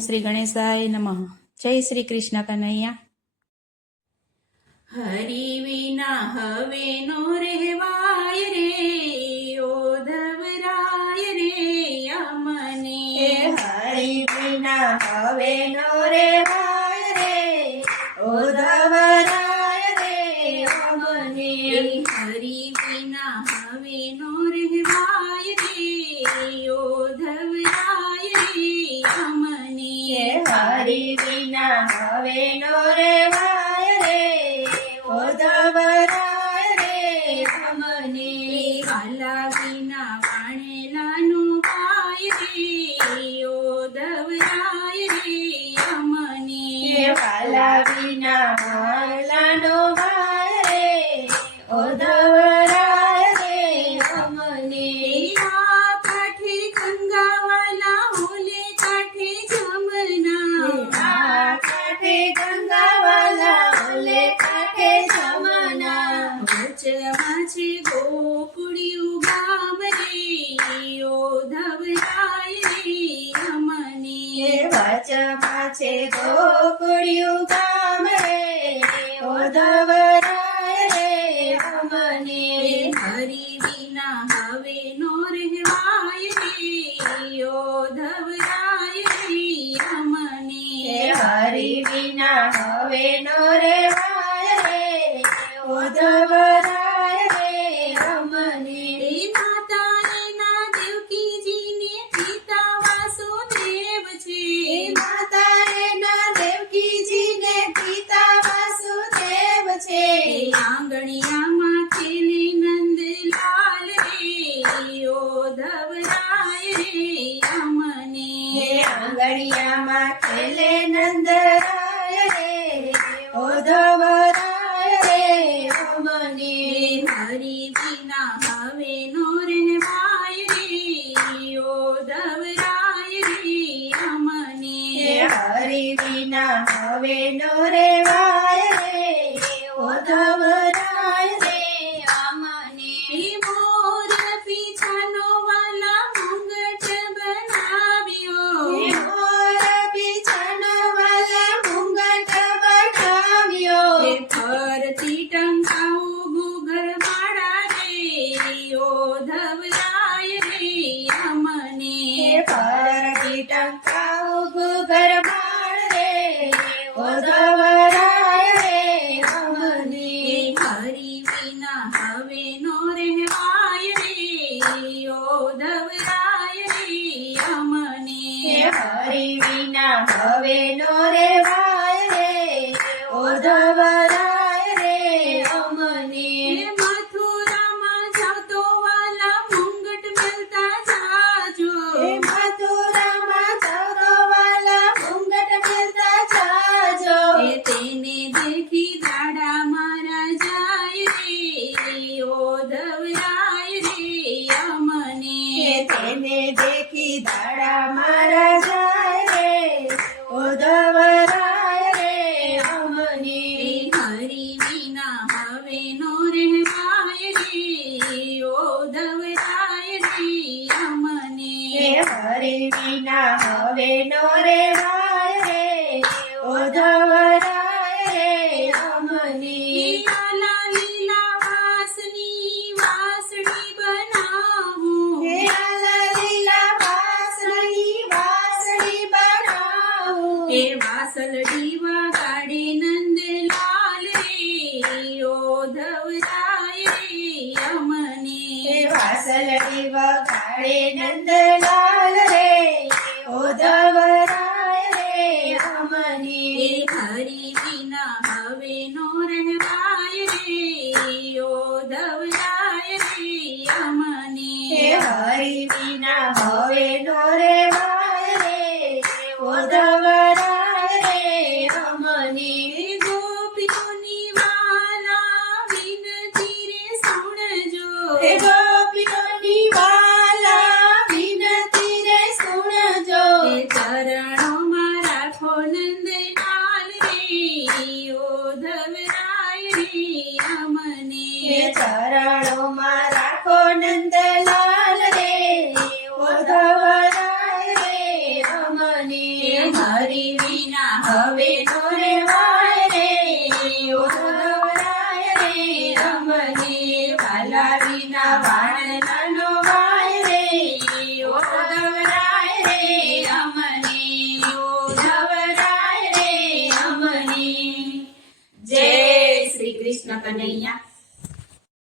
શ્રી ગણેશાય નમઃ. જય શ્રી કૃષ્ણ કનૈયા. હરિ વિના હવે નો રહેવાય રે ઓધવરાય રે અમને. હરિ વિના હવે નો રેવાય રે ઉધવરાય રે અમને. હરિ વિના હવે નો રહેવાય રે હવે નો રેવાય ગંગાવાલા ઓલે કાંઠે જમના. વચમાં છે ગોકુળિયું ગામ રે ઓધવરાય રે અમને. એ વચમાં છે ગોકુળિયું ગામ રે ઓધવરાય રે અમને હે આંગણિયામાં ખેલે નંદરાય રે ઉધવરાય રે અમને હરિ વિના હવે નો રહેવાય રે ઓધવરાય રે અમને હે હરિ વિના હવે નો રેવાય રે ઉધવરાય રે ઉધવરાય રે વિના હવે નો રહેવાય રે ઓધવરાય રે અમને હે વિના હવે નો હે હરિ વિના હવે નો રેવાય રે ઉધવરાય રે અમને. લાલા લીલા વાસની વાસણી બનાવું. હે લાલા લીલા વાસણી વાસણી બનાવું. એ વાસલડી વાગાડે નંદલાલ રે ઓધવરાય રે અમને. હે વાસલડી વગાડે નંદલાલ રે ચરણોમાં રાખો નંદલાલ રે ઉધવરાય રે અમને હરિ વિના હવે નો રેવાય રે ઓ સદવરાય રે અમને વાલા વિના વાણ નાનો રે ઓ સદવરાય રે અમને સદવરાય રે અમને જય શ્રી કૃષ્ણ કનૈયા.